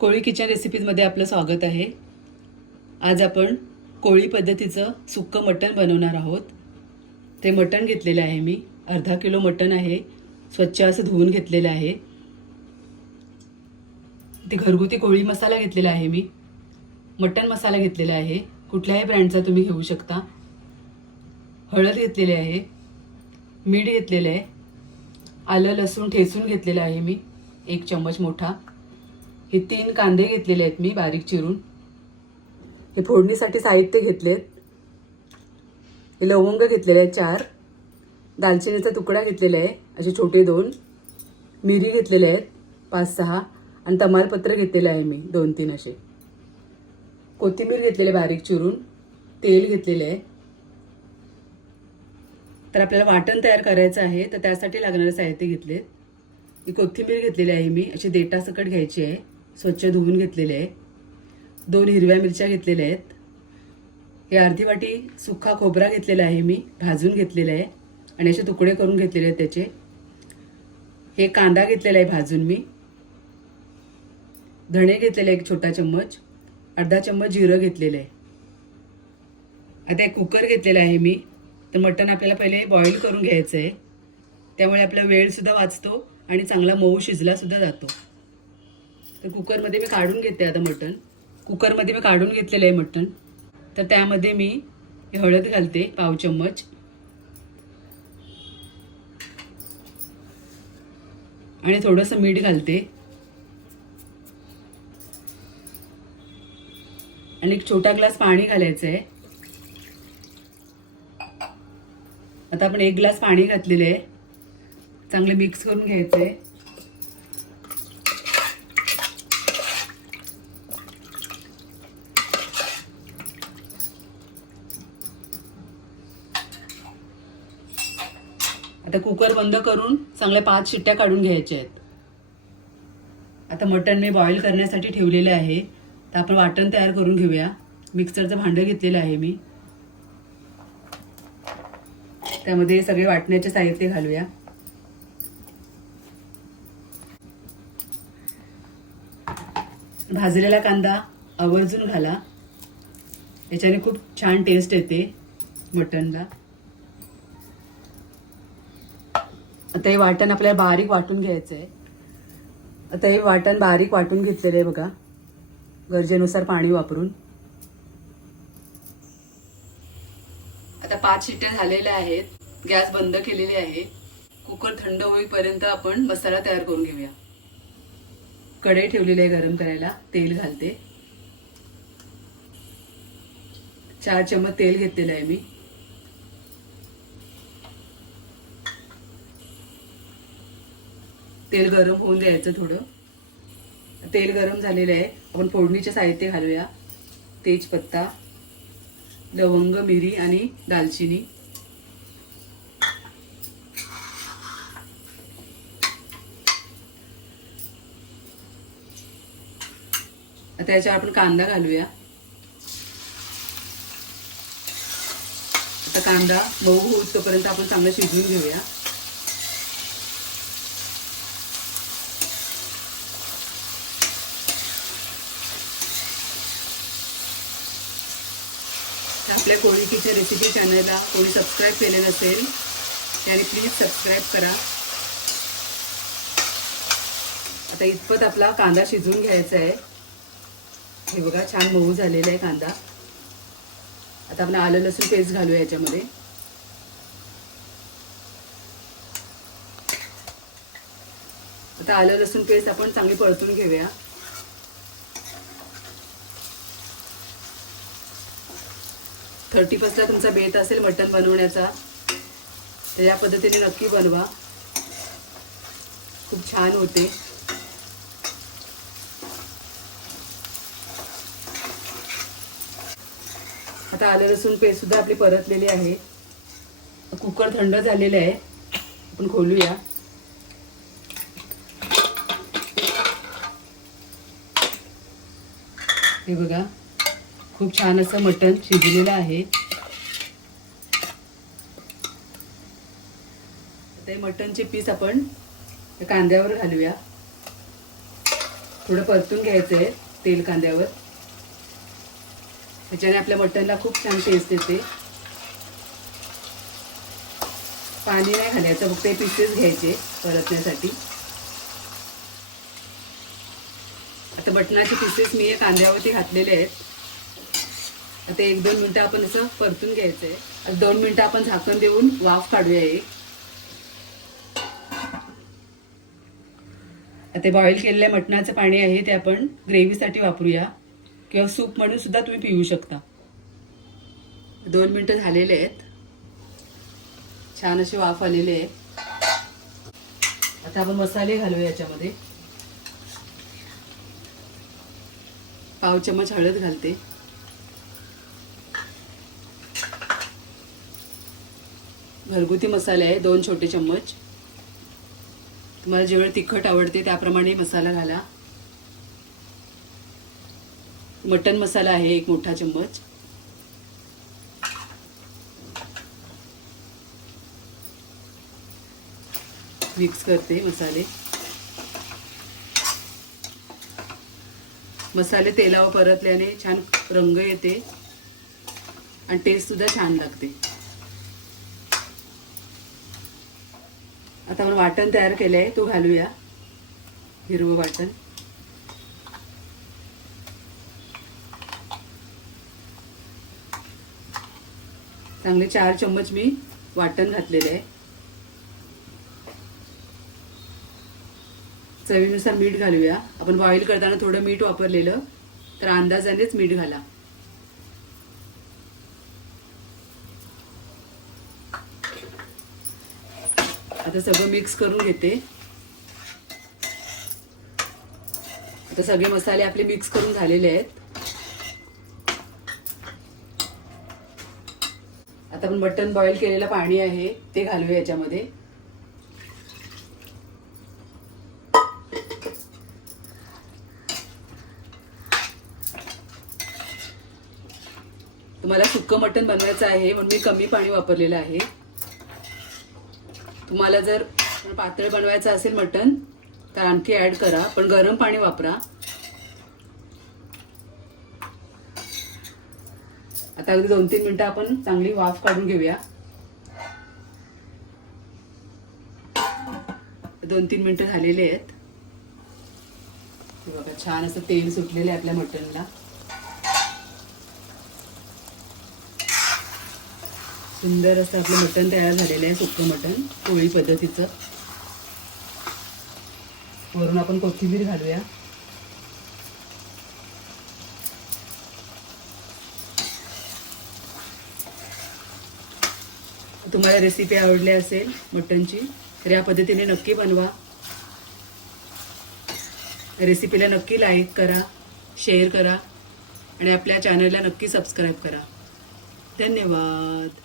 कोळी kitchen रेसिपीजमध्ये आपलं स्वागत आहे. आज आपण कोळी पद्धतीचं सुक्कं मटण बनवणार आहोत. ते मटण घेतलेलं आहे मी. अर्धा किलो मटण आहे. स्वच्छ असं धुवून घेतलेलं आहे. ते घरगुती कोळी मसाला घेतलेला आहे मी. मटण मसाला घेतलेला आहे. कुठल्याही ब्रँडचा तुम्ही घेऊ शकता. हळद घेतलेली आहे. मीठ घेतलेलं आहे. आलं लसूण ठेचून घेतलेलं आहे मी. एक चम्मच मोठा. हे तीन कांदे घेतलेले आहेत मी बारीक चिरून. हे फोडणीसाठी साहित्य घेतलेत. हे लवंग घेतलेले आहेत चार. दालचिनीचा तुकडा घेतलेला आहे असे छोटे दोन. मिरी घेतलेले आहेत पाच सहा. आणि तमालपत्र घेतलेलं आहे मी दोन तीन असे. कोथिंबीर घेतलेले बारीक चिरून. तेल घेतलेले आहे. तर आपल्याला वाटण तयार करायचं आहे तर त्यासाठी लागणारे साहित्य घेतले ही कोथिंबीर घेतलेली आहे मी अशी देटासकट घ्यायची आहे. स्वच्छ धुवून घेतलेले आहे दोन हिरव्या मिरच्या घेतलेल्या आहेत. हे अर्धी वाटी सुखा खोबरा घेतलेला आहे मी भाजून घेतलेला आहे. आणि असे तुकडे करून घेतलेले आहेत त्याचे. हे कांदा घेतलेला आहे भाजून मी. धणे घेतलेले एक छोटा चम्मच. अर्धा चम्मच जिरं घेतलेलं आहे. आता एक कुकर घेतलेला आहे मी. तर मटण आपल्याला पहिले बॉईल करून घ्यायचं आहे. त्यामुळे आपला वेळसुद्धा वाचतो आणि चांगला मऊ शिजला सुद्धा जातो. तर कुकरमध्ये मी काढून घेते आता मटण. कुकरमध्ये मी काढून घेतलेलं आहे मटण. तर त्यामध्ये मी हे हळद घालते पाव चम्मच. आणि थोडंसं मीठ घालते. आणि एक छोटा ग्लास पाणी घालायचं आहे. आता आपण एक ग्लास पाणी घातलेलं आहे. चांगले मिक्स करून घ्यायचं आहे. आता कुकर बंद करून चांगल्या पाच शिट्ट्या काढून घ्यायच्या आहेत. आता मटण मी बॉईल करण्यासाठी ठेवलेलं आहे. तर आपण वाटण तयार करून घेऊया. मिक्सरचं भांडं घेतलेलं आहे मी. त्यामध्ये सगळे वाटण्याचे साहित्य घालूया. भाजलेला कांदा आवर्जून घाला. याच्याने खूप छान टेस्ट येते मटनला आता हे वाटण आपल्याला बारीक वाटून घ्यायचं आहे आता हे वाटण बारीक वाटून घेतलेलं आहे बघा. गरजेनुसार पाणी वापरून. आता पाच शिट्ट्या झालेल्या आहेत. गॅस बंद केलेली आहे. कुकर थंड होईपर्यंत आपण मसाला तयार करून घेऊया. कढई ठेवलेली आहे गरम करायला. तेल घालते. चार चम्मच तेल घेतलेलं आहे मी. तेल गरम होऊन द्यायचं थोडं. तेल गरम झालेलं आहे. आपण फोडणीचे साहित्य घालूया. तेजपत्ता लवंग मिरी आणि दालचिनी. आता याच्यावर आपण कांदा घालूया. आता कांदा मऊ होऊ आपण चांगला शिजवून घेऊया. आपल्या कोळी किचन रेसिपी चॅनलला कोणी सबस्क्राईब केले नसेल त्याने प्लीज सबस्क्राईब करा. आता इतपत आपला कांदा शिजवून घ्यायचा आहे. हे बघा छान मऊ झालेला आहे कांदा. आता आपण आलं लसूण पेस्ट घालूया याच्यामध्ये. आता आलं लसूण पेस्ट आपण चांगली परतून घेऊया. थर्टी फर्स्टला तुमचा बेत असेल मटण बनवण्याचा तर या पद्धतीने नक्की बनवा. खूप छान होते. आता आलं लसूण पेस्टसुद्धा आपली परतलेली आहे. कुकर थंड झालेलं आहे. आपण खोलूया. हे बघा. खूप छान असं मटण शिजलेलं आहे. ते मटणचे पीस आपण त्या कांद्यावर घालूया. थोडं परतून घ्यायचं आहे तेल कांद्यावर. त्याच्याने आपल्या मटनला खूप छान टेस्ट येते. पाणी नाही घालायचं फक्त हे पीसेस घ्यायचे परतण्यासाठी. आता मटणाचे पीसेस मी हे कांद्यावरती घातलेले आहेत. ते एक दोन मिनटं आपण असं परतून घ्यायचं आहे दोन मिनटं आपण झाकण देऊन वाफ काढूया एक. आता ते बॉईल केलेल्या मटणाचं पाणी आहे ते आपण ग्रेव्हीसाठी वापरूया. किंवा सूप म्हणून सुद्धा तुम्ही पिऊ शकता. दोन मिनटं झालेले आहेत. छान असे वाफ आलेले आहे आता आपण मसाले घालूया याच्यामध्ये. पाव चमच हळद घालते. घरगुती मसाले आहे दोन छोटे चम्मच. तुम्हाला जेवढं तिखट आवडते त्याप्रमाणे मसाला घाला. मटन मसाला आहे एक मोठा चम्मच. मिक्स करते मसाले. मसाले तेलावर परतल्याने छान रंग येते आणि टेस्टसुद्धा छान लागते. आता आपण वाटण तयार केलंय तो घालूया. हिरवं वाटण. चांगले चार चम्मच मी वाटण घातलेले आहे चवीनुसार मीठ घालूया. आपण बॉईल करताना थोडं मीठ वापरलेलं तर अंदाजानेच मीठ घाला. आता सगळं मिक्स करून घेते. आता सगळे मसाले आपले मिक्स करून झालेले आहेत. आता आपण मटन बॉईल केलेलं पाणी आहे ते घालूया याच्यामध्ये. तुम्हाला सुक्क मटण बनवायचं आहे म्हणून मी कमी पाणी वापरलेलं आहे. तुम्हाला जर पातळ बनवायचं असेल मटण तर आणखी ऍड करा. पण गरम पाणी वापरा. आता अगदी दोन तीन मिनटं आपण चांगली वाफ काढून घेऊया. दोन तीन मिनटं झालेले आहेत. बघा छान असं तेल सुटलेलं आहे आपल्या मटणला. सुंदर असं आपलं मटण तयार झालेलं आहे सुक्कं मटण पोळी पद्धतीचं. वरून आपण कोथिंबीर घालूया. तुम्हाला रेसिपी आवडली असेल मटणची तर या पद्धतीने नक्की बनवा. रेसिपीला नक्की लाईक करा शेअर करा आणि आपल्या चॅनलला नक्की सबस्क्राईब करा. धन्यवाद.